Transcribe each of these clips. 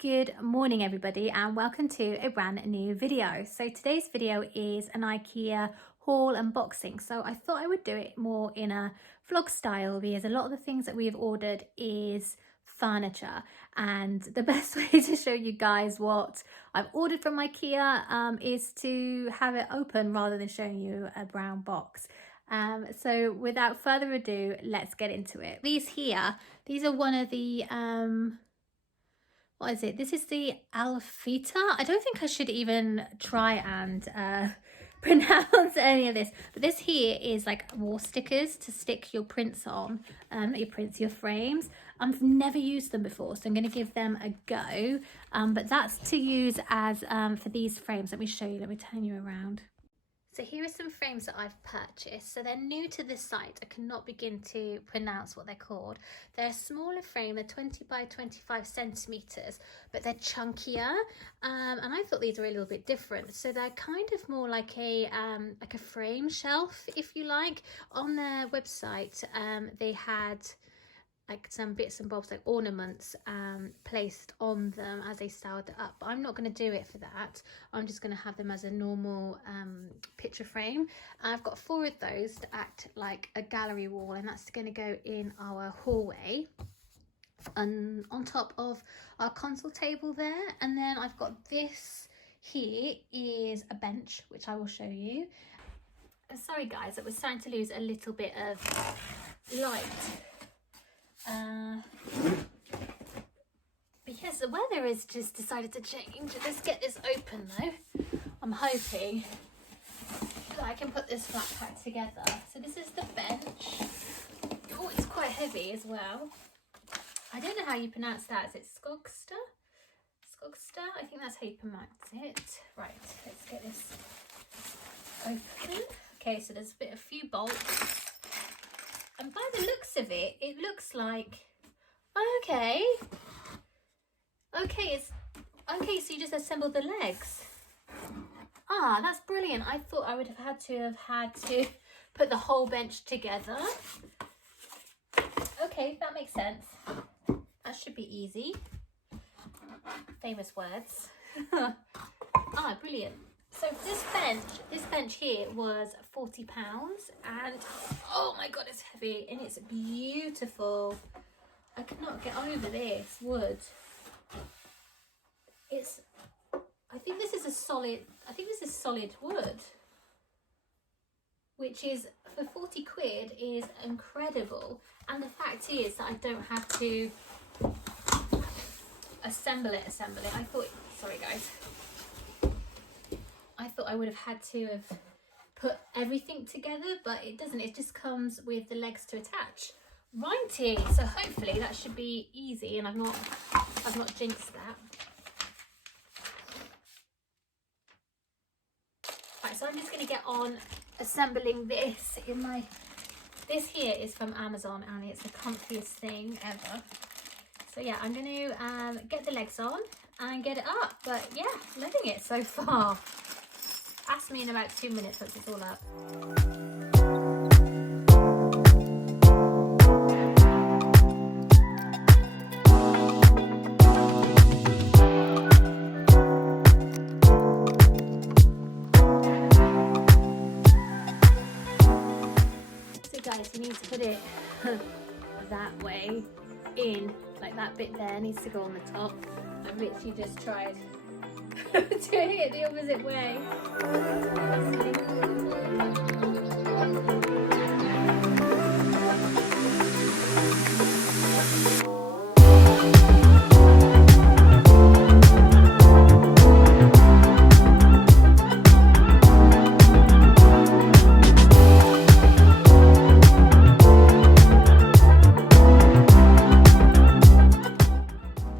Good morning everybody and welcome to a brand new video. So today's video is an Ikea haul unboxing. So I thought I would do it more in a vlog style because a lot of the things that we have ordered is furniture, and the best way to show you guys what I've ordered from Ikea is to have it open rather than showing you a brown box. So without further ado, let's get into it. These are one of the what is it? This is the Alfita. I don't think I should even try and pronounce any of this. But this here is like wall stickers to stick your prints on, your frames. I've never used them before, so I'm going to give them a go. But that's to use as for these frames. Let me show you. Let me turn you around. So here are some frames that I've purchased. So they're new to this site. I cannot begin to pronounce what they're called. They're a smaller frame, they're 20 by 25 centimeters, but they're chunkier. And I thought these were a little bit different. So they're kind of more like a frame shelf, if you like. On their website, they had like some bits and bobs, like ornaments placed on them as they styled it up. But I'm not going to do it for that. I'm just going to have them as a normal picture frame. I've got 4 of those to act like a gallery wall, and that's going to go in our hallway and on top of our console table there. And then I've got this here is a bench, which I will show you. Sorry guys, it was starting to lose a little bit of light. Because the weather has just decided to change. Let's get this open though. I'm hoping that I can put this flat pack together. So this is the bench. Oh, it's quite heavy as well. I don't know how you pronounce that. Is it Skogsta? Skogsta? I think that's how you pronounce it. Right, let's get this open. Okay, so there's a few bolts. And by the looks of it, it looks like, okay, so you just assemble the legs. Ah, that's brilliant. I thought I would have had to put the whole bench together. Okay, that makes sense. That should be easy. Famous words. Ah, brilliant. So this bench here was £40, and oh my god, it's heavy and it's beautiful. I could not get over this wood. I think this is solid wood, which is for 40 quid is incredible. And the fact is that I don't have to assemble it. I thought, sorry guys, I thought I would have had to have put everything together, but it doesn't. It just comes with the legs to attach. Righty, so hopefully that should be easy, and I've not jinxed that. Right, so I'm just going to get on assembling this in my. This here is from Amazon, and it's the comfiest thing ever. So yeah, I'm going to get the legs on and get it up. But yeah, loving it so far. Ask me in about 2 minutes once it's all up. So guys, you need to put it that way in, like that bit there needs to go on the top. I've literally just tried doing it the opposite way.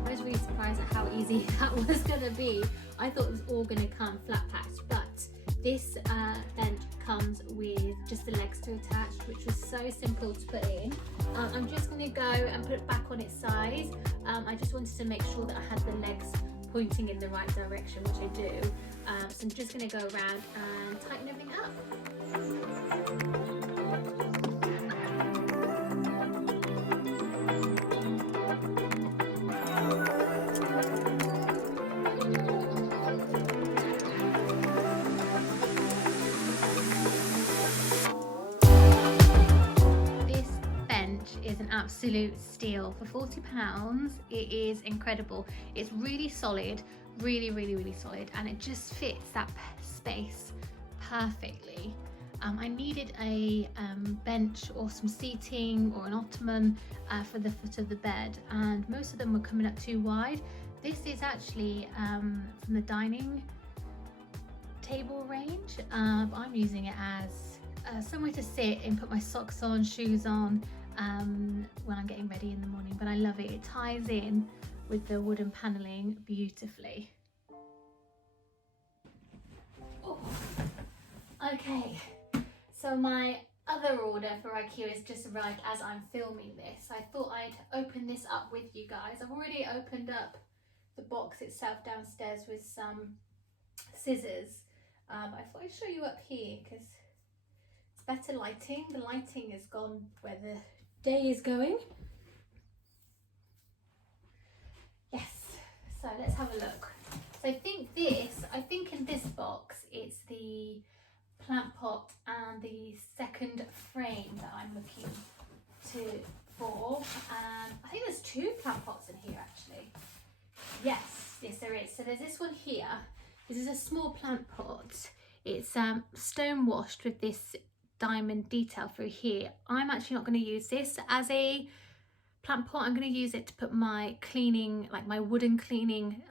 I was really surprised at how easy that was going to be. I thought it was all going to come flat packed, but this bench comes with just the legs to attach, which was so simple to put in. I'm just going to go and put it back on its side. I just wanted to make sure that I had the legs pointing in the right direction, which I do. So I'm just going to go around and tighten everything up. absolute steal. For £40, it is incredible. It's really solid, really solid, and it just fits that space perfectly. I needed a bench or some seating or an ottoman for the foot of the bed, and most of them were coming up too wide. This is actually from the dining table range. I'm using it as somewhere to sit and put my socks on, shoes on when I'm getting ready in the morning, but I love it. It ties in with the wooden paneling beautifully. Oh. Okay, so my other order for Ikea has just arrived as I'm filming this. I thought I'd open this up with you guys. I've already opened up the box itself downstairs with some scissors. I thought I'd show you up here because it's better lighting. The lighting has gone where the day is going. Yes, so let's have a look. So I think in this box it's the plant pot and the second frame that I'm looking for. I think there's 2 plant pots in here actually. Yes, there is. So there's this one here. This is a small plant pot. It's stone washed with this diamond detail through here. I'm actually not going to use this as a plant pot. I'm going to use it to put my cleaning, like my wooden cleaning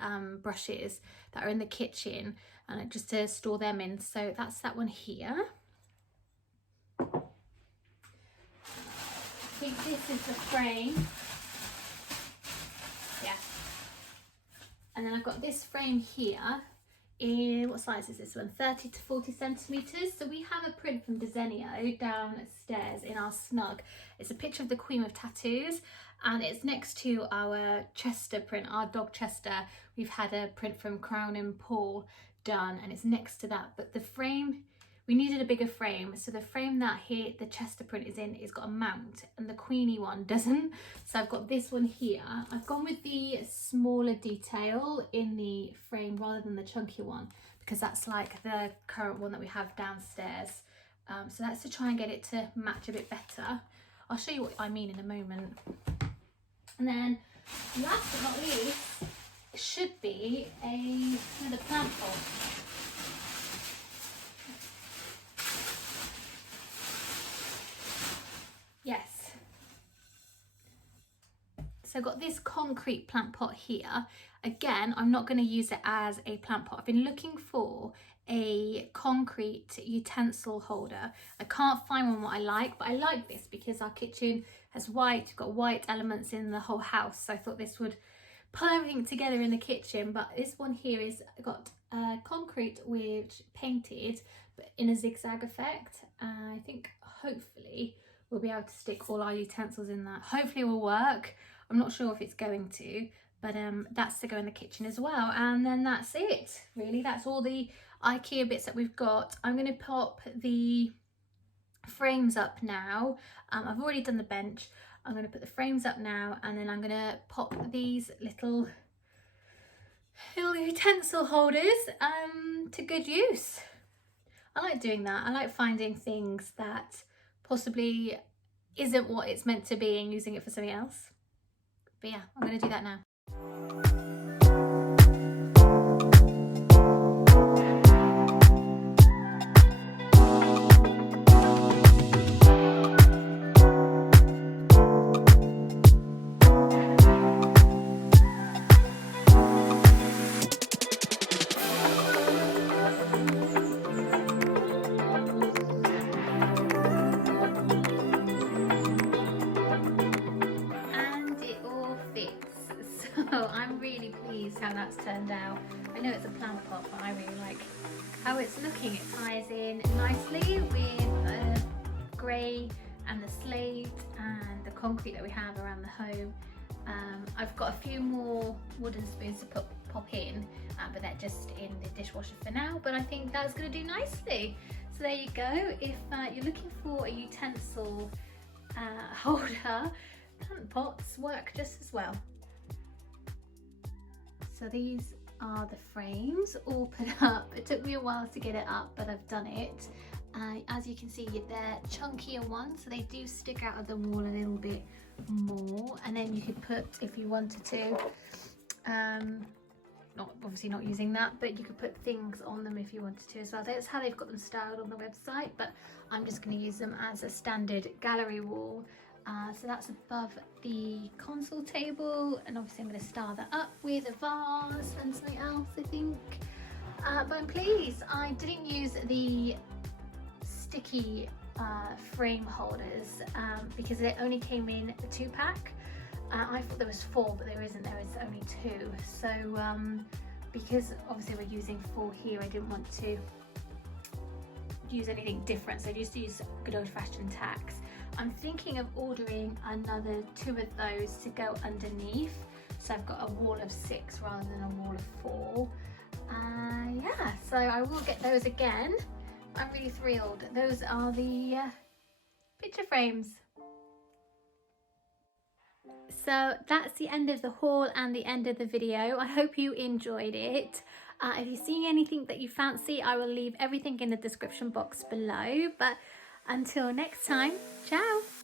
brushes that are in the kitchen, and just to store them in. So that's that one here. I think this is the frame. Yeah. And then I've got this frame here. In what size is this one? 30 to 40 centimeters. So we have a print from Desenio downstairs in our snug. It's a picture of the Queen with tattoos, and it's next to our Chester print, our dog Chester. We've had a print from Crown and Paul done, and it's next to that. But the frame, we needed a bigger frame, so the frame that here the Chester print is in is got a mount, and the Queenie one doesn't. So I've got this one here. I've gone with the smaller detail in the frame rather than the chunky one, because that's like the current one that we have downstairs. So that's to try and get it to match a bit better. I'll show you what I mean in a moment. And then last but not least, it should be another plant pot. Yes. So I've got this concrete plant pot here. Again, I'm not going to use it as a plant pot. I've been looking for a concrete utensil holder. I can't find one what I like, but I like this because our kitchen has white, we've got white elements in the whole house. So I thought this would pull everything together in the kitchen. But this one here is got concrete which painted, but in a zigzag effect. I think hopefully we'll be able to stick all our utensils in that. Hopefully it will work. I'm not sure if it's going to, but that's to go in the kitchen as well. And then that's it, really. That's all the Ikea bits that we've got. I'm going to pop the frames up now. I've already done the bench. I'm going to put the frames up now, and then I'm going to pop these little utensil holders to good use. I like doing that. I like finding things that possibly isn't what it's meant to be and using it for something else. But yeah, I'm going to do that now. I'm really pleased how that's turned out. I know it's a plant pot, but I really like how it's looking. It ties in nicely with the grey and the slate and the concrete that we have around the home. I've got a few more wooden spoons to pop in, but they're just in the dishwasher for now, but I think that's going to do nicely. So there you go. If you're looking for a utensil holder, plant pots work just as well. So these are the frames all put up. It took me a while to get it up, but I've done it. As you can see, they're chunkier ones, so they do stick out of the wall a little bit more, and then you could put, if you wanted to, obviously not using that, but you could put things on them if you wanted to as well. That's how they've got them styled on the website, but I'm just going to use them as a standard gallery wall. So that's above the console table, and obviously I'm going to style that up with a vase and something else, I think. But I'm pleased I didn't use the sticky frame holders because it only came in a 2-pack. I thought there was 4, but there isn't, there is only 2. So because obviously we're using 4 here, I didn't want to use anything different, so I just use good old-fashioned tacks. I'm thinking of ordering another 2 of those to go underneath, so I've got a wall of 6 rather than a wall of 4. Yeah, so I will get those again. I'm really thrilled. Those are the picture frames. So that's the end of the haul and the end of the video. I hope you enjoyed it. If you're seeing anything that you fancy, I will leave everything in the description box below. But until next time, ciao!